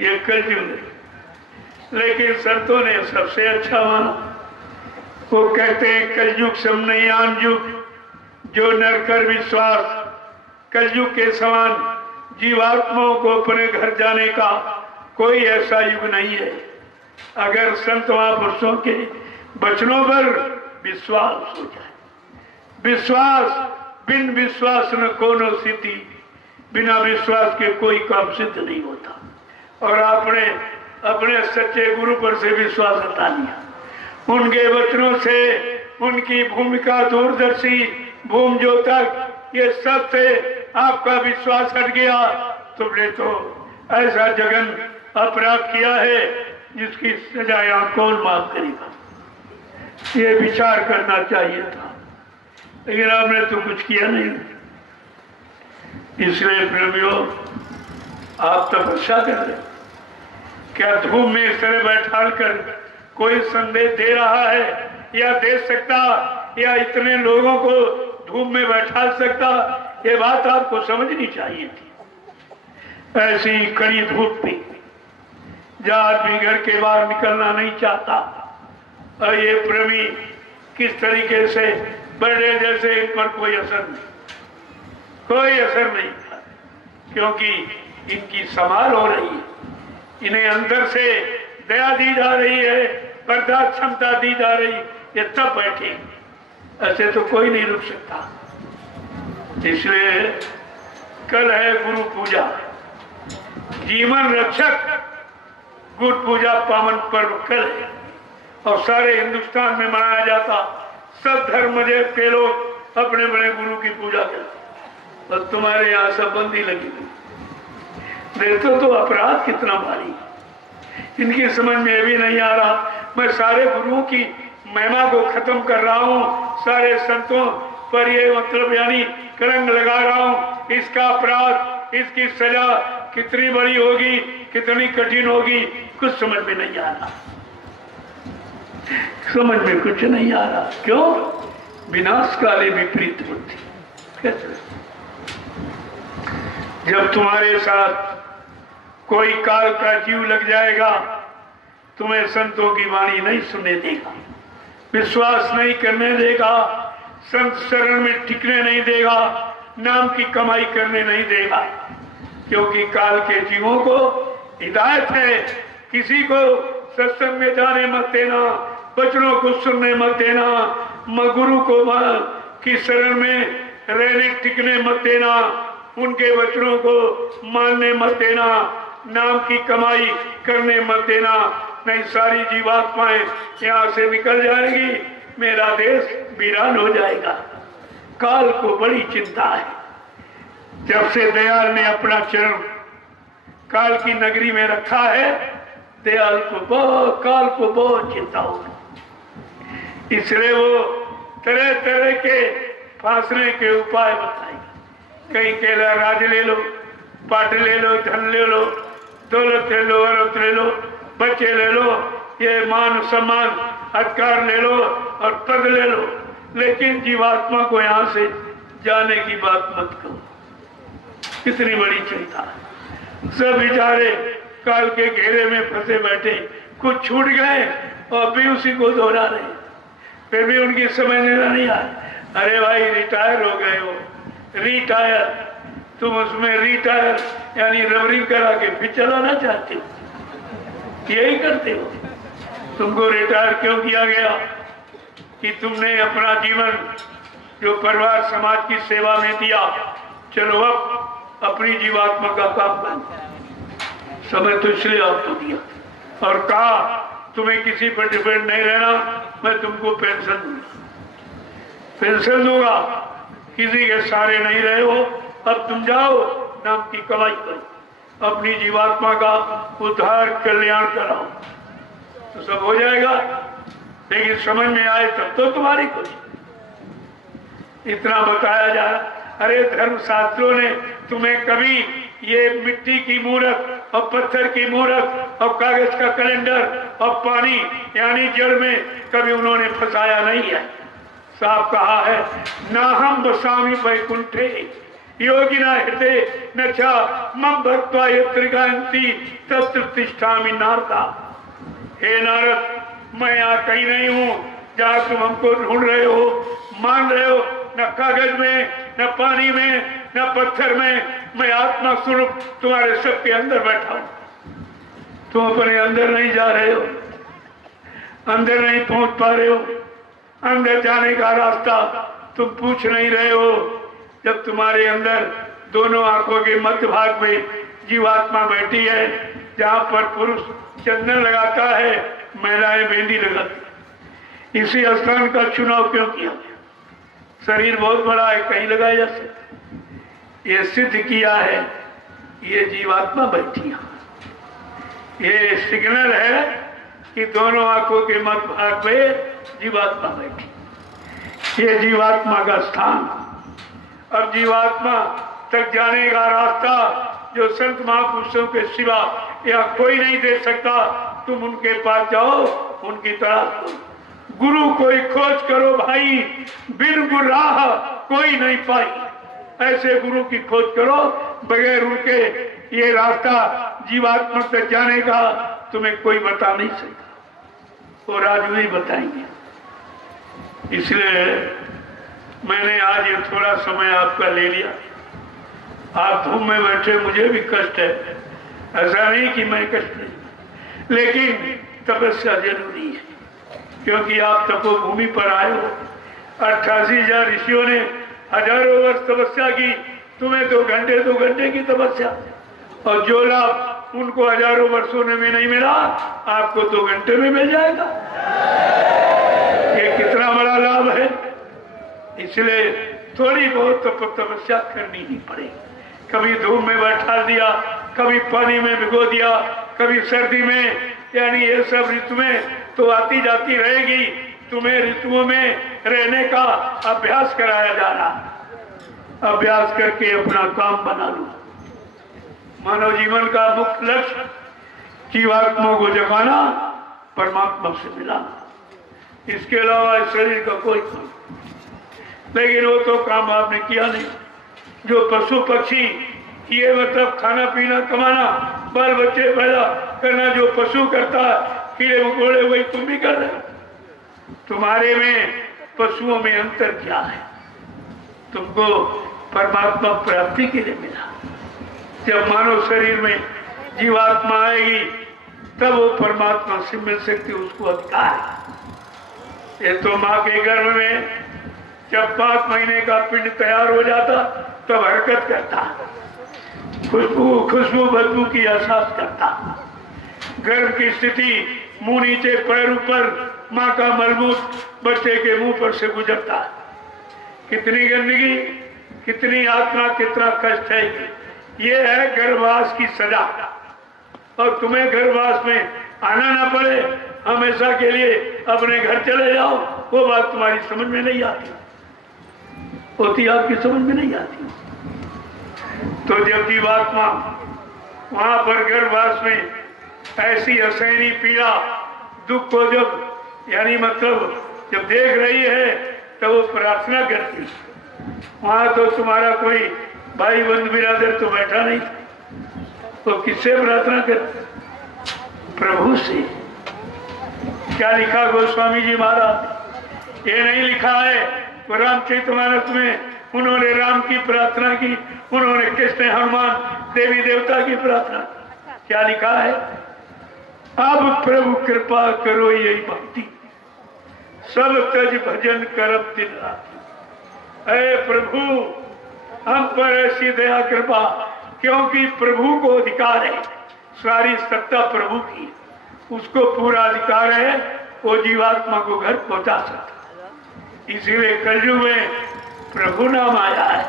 ये कलयुग है। लेकिन संतों ने सबसे अच्छा माना। वो कहते हैं कलयुग समनयान युग, जो नर कर विश्वास। कलयुग के समान जीवात्माओं को अपने घर जाने का कोई ऐसा युग नहीं है अगर संत महापुरुषों के वचनों पर विश्वास हो जाए। विश्वास, बिन विश्वास न कोनो सिद्धि। बिना विश्वास के कोई काम सिद्ध नहीं होता। और आपने अपने सच्चे गुरु पर से विश्वास हटा लिया, उनके वचनों से, उनकी भूमिका दूरदर्शी, भूम ज्योतक, ये सब से आपका विश्वास हट गया। तुमने तो ऐसा जघन अपराध किया है जिसकी सजा कौन माफ करेगा। ये विचार करना चाहिए था, लेकिन आपने तो कुछ किया नहीं। इसलिए प्रेमियों, आप तपस्या कर रहे। क्या धूम में इस तरह बैठाल कर कोई संदेश दे रहा है या दे सकता, या इतने लोगों को धूम में बैठा सकता? ये बात आपको समझनी चाहिए थी। ऐसी कड़ी धूप में जहाँ आदमी घर के बाहर निकलना नहीं चाहता, और ये प्रेमी किस तरीके से बड़े जैसे इन पर कोई असर नहीं, कोई असर नहीं, क्योंकि इनकी संभाल हो रही है। इन्हें अंदर से दया दी जा रही है, बर्दाश्त क्षमता दी जा रही, ये तब बैठे। ऐसे तो कोई नहीं रुक सकता। इसलिए कल है गुरु पूजा, जीवन रक्षक गुरु पूजा पावन पर्व कल है, और सारे हिंदुस्तान में मनाया जाता। सब धर्म के लोग अपने अपने गुरु की पूजा करते, और तुम्हारे यहाँ सब बंदी लगी हुई। देखो तो अपराध कितना भारी, इनकी समझ में भी नहीं आ रहा। मैं सारे गुरुओं की महिमा को खत्म कर रहा हूँ, सारे संतों पर ये मतलब यानी कलंक लगा रहा हूँ। इसका अपराध, इसकी सजा कितनी बड़ी होगी, कितनी कठिन होगी, कुछ समझ में नहीं आ रहा। समझ में कुछ नहीं आ रहा। क्यों? विनाश काले विपरीत बुद्धि। जब तुम्हारे साथ कोई काल का जीव लग जाएगा, तुम्हें संतों की वाणी नहीं सुनने देगा, विश्वास नहीं करने देगा, संत शरण में टिकने नहीं देगा, नाम की कमाई करने नहीं देगा। क्योंकि काल के जीवों को हिदायत है, किसी को सत्संग में जाने मत देना, वचनों को सुनने मत देना, गुरु को की शरण में रहने टिकने मत देना, उनके वचनों को मानने मत देना, नाम की कमाई करने मत देना। नहीं सारी जीवात्माएं यहाँ से निकल जाएगी, मेरा देश वीरान हो जाएगा। काल को बड़ी चिंता है। जब से दयाल ने अपना चरण काल की नगरी में रखा है, दयाल को काल को बहुत चिंता होगी। इसलिए वो तरह तरह के फांसने के उपाय बताएगा। कहीं कहला राज ले लो, पाट ले लो, धन ले लो, दौलत ले लो, औरत ले लो, बच्चे ले लो, ये मान सम्मान अधिकार ले लो और पद ले लो, लेकिन जीवात्मा को यहाँ से जाने की बात मत करो। कितनी बड़ी चिंता है। सब बेचारे काल के घेरे में फंसे बैठे, कुछ छूट गए और भी उसी को दोहरा रहे, फिर भी उनकी समझ नहीं आया। अरे भाई रिटायर हो गए हो, रिटायर, तुम उसमें रिटायर यानी रबरिंग करा के फिर चलाना चाहते हो, यही करते हो। तुमको रिटायर क्यों किया गया? कि तुमने अपना जीवन जो परिवार समाज की सेवा में दिया, चलो अब अपनी जीवात्मा का काम कर। समय तो इसलिए आपको दिया और कहा तुम्हें किसी पर डिपेंड नहीं रहना, मैं तुमको पेंशन दूंगा, पेंशन दूंगा, किसी के सहारे नहीं रहे हो, अब तुम जाओ नाम की कमाई करो, अपनी जीवात्मा का उद्धार कल्याण कराओ, तो सब हो जाएगा। लेकिन समझ में आए तब तो तुम्हारी कुछ इतना बताया जा रहा। अरे धर्म शास्त्रों ने तुम्हें कभी ये मिट्टी की मूर्त और पत्थर की मूर्त और कागज का कैलेंडर और पानी यानी जल में कभी उन्होंने फंसाया नहीं है। साफ कहा है, ना हम बसामी वैकुंठे योगिना हृदय न चा मम भक्त्वा यत्र गायन्ति तत्र तिष्ठामि नारदा। हे नारद, मैं यहाँ कहीं नहीं हूँ जहाँ तुम हमको ढूंढ रहे हो, मान रहे हो। न कागज में, न पानी में, न पत्थर में, मैं आत्मा स्वरूप तुम्हारे सबके अंदर बैठा हूँ। तुम अपने अंदर नहीं जा रहे हो, अंदर नहीं पहुंच पा रहे हो। अंदर जाने का रास्ता तुम पूछ नहीं रहे हो। जब तुम्हारे अंदर दोनों आंखों के मध्य भाग में जीवात्मा बैठी है, जहाँ पर पुरुष चंदन लगाता है, महिलाएं मेहंदी लगाती। इसी स्थान का चुनाव क्यों किया गया? शरीर बहुत बड़ा है, कहीं लगाया जा सकता। ये सिद्ध किया है, ये जीवात्मा बैठी है। ये सिग्नल है कि दोनों आंखों के मध्य भाग में जीवात्मा बैठी। ये जीवात्मा का स्थान। अब जीवात्मा तक जाने का रास्ता जो संत महापुरुषों के सिवा या कोई नहीं दे सकता। तुम उनके पास जाओ, उनकी तलाश करो। गुरु कोई खोज करो भाई, बिन गुरु राह कोई नहीं पाई। ऐसे गुरु की खोज करो, बगैर उनके ये रास्ता जीवात्मा तक जाने का तुम्हें कोई बता नहीं सकता। वो राजू ही बताएंगे। इसलिए मैंने आज ये थोड़ा समय आपका ले लिया। आप धूम में बैठे, मुझे भी कष्ट है, ऐसा नहीं कि मैं कष्ट नहीं, लेकिन तपस्या जरूरी है। क्योंकि आप तपोभूमि पर आए हो। 88,000 ऋषियों ने हजारों वर्ष तपस्या की, तुम्हें 2 घंटे की तपस्या, और जो लाभ उनको हजारों वर्षों में नहीं मिला, आपको 2 घंटे में मिल जाएगा। ये कितना बड़ा लाभ है। इसलिए थोड़ी बहुत तपस्या करनी ही पड़ेगी। कभी धूप में बैठा दिया, कभी पानी में भिगो दिया, कभी सर्दी में, यानी ये सब ऋतु में तो आती जाती रहेगी। तुम्हें ऋतुओं में रहने का अभ्यास कराया जा रहा। अभ्यास करके अपना काम बना लो। मानव जीवन का मुख्य लक्ष्य जीवात्मा को जगाना, परमात्मा से मिलाना। इसके अलावा शरीर का कोई काम, लेकिन वो तो काम आपने किया नहीं। जो पशु पक्षी, ये मतलब खाना पीना कमाना, बाल बच्चे पैदा करना जो पशु करता है, कीड़े मकोड़े, वही तुम भी कर रहे हो। तुम्हारे में पशुओं में अंतर क्या है? तुमको परमात्मा प्राप्ति के लिए मिला। जब मानव शरीर में जीवात्मा आएगी, तब वो परमात्मा से मिल सकती, उसको अधिकार है। ये तो माँ के गर्भ में जब 5 महीने का पिंड तैयार हो जाता, तब हरकत करता, खुशबू बदबू की एहसास करता। गर्भ की स्थिति, मुंह नीचे पैर ऊपर, माँ का मलमूत्र बच्चे के मुंह पर से गुजरता। कितनी गंदगी, कितनी यातना, कितना कष्ट है। ये है गर्भवास की सजा। और तुम्हें गर्भवास में आना ना पड़े, हमेशा के लिए अपने घर चले जाओ, वो बात तुम्हारी समझ में नहीं आती होती, आपकी समझ में नहीं आती। तो जब जीवात्मा वहां पर गर्भवास में ऐसी असहनीय पीड़ा, दुख को जब, यानी मतलब जब देख रही है, तो वो प्रार्थना करती। वहां तो तुम्हारा कोई भाई बंधु बिरादर तो बैठा नहीं, तो किससे प्रार्थना करती? प्रभु से। क्या लिखा गोस्वामी जी महाराज? ये नहीं लिखा है रामचरितमानस में उन्होंने राम की प्रार्थना की, उन्होंने कृष्ण, हनुमान, देवी देवता की प्रार्थना। क्या लिखा है? अब प्रभु कृपा करो यही भक्ति, सब तज भजन करब दिन रात। ऐ प्रभु, हम पर ऐसी दया कृपा, क्योंकि प्रभु को अधिकार है, सारी सत्ता प्रभु की, उसको पूरा अधिकार है, वो जीवात्मा को घर पहुंचा सकता। इसीलिए कलयुग में प्रभु नाम आया है,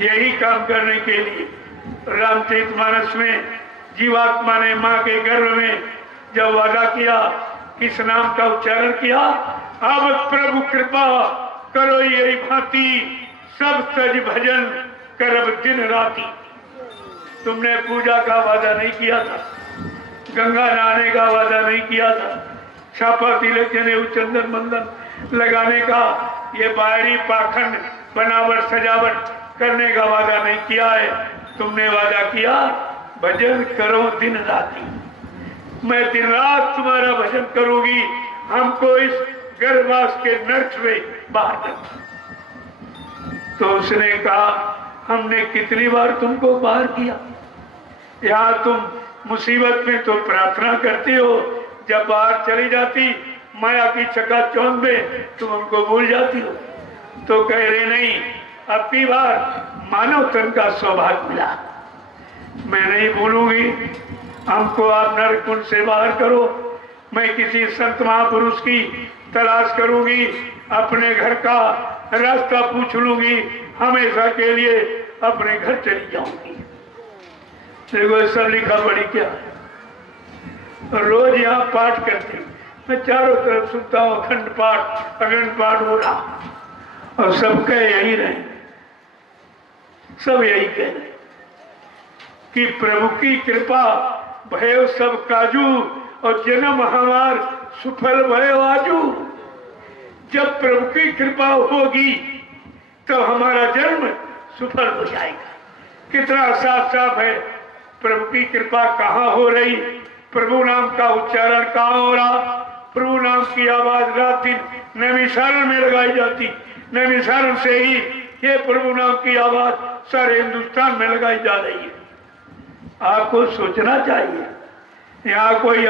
यही काम करने के लिए। रामचरितमानस में जीवात्मा ने माँ के गर्भ में जब वादा किया, किस नाम का उच्चारण किया? अब प्रभु कृपा करो यही भांति, सब तज भजन करब दिन राती। तुमने पूजा का वादा नहीं किया था, गंगा नहाने का वादा नहीं किया था, छापा तिलक जनेऊ चंदन बंदन लगाने का, ये बाहरी पाखंड बनावट सजावट करने का वादा नहीं किया है। तुमने वादा किया भजन करो दिन राति, मैं दिन रात तुम्हारा भजन करूंगी, हमको इस गर्भवास के नर्क से बाहर कर। तो उसने कहा हमने कितनी बार तुमको बाहर किया, यहाँ तुम मुसीबत में तो प्रार्थना करती हो, जब बाहर चली जाती माया की चकाचौंध में तुम हमको भूल जाती हो। तो कह रहे नहीं, अब की बार मानव तन का सौभाग्य मिला, मैं नहीं भूलूंगी, हमको आप नरकुंड से बाहर करो, मैं किसी संत महापुरुष की तलाश करूंगी, अपने घर का रास्ता पूछ लूंगी, हमेशा के लिए अपने घर चली जाऊंगी। देखो सब लिखा पढ़ी क्या है। रोज यहाँ पाठ करती, मैं चारों तरफ सुनता हूँ, अखंड पाठ अखंड पाठ हो रहा, और सब कह यही रहे, सब यही कह रहे कि प्रभु की कृपा भयो सब काजू और जन्म हमार सुफल भयो आजू। जब प्रभु की कृपा होगी तो हमारा जन्म सुफल हो जाएगा। कितना साफ साफ है, प्रभु की कृपा कहाँ हो रही, प्रभु नाम का उच्चारण कहाँ हो रहा, प्रभु नाम की आवाज रात दिन नैमिषारण में लगाई जाती, नैमिषारण से ही ये प्रभु नाम की आवाज सारे हिंदुस्तान में लगाई जा रही है। आपको सोचना चाहिए, यहाँ कोई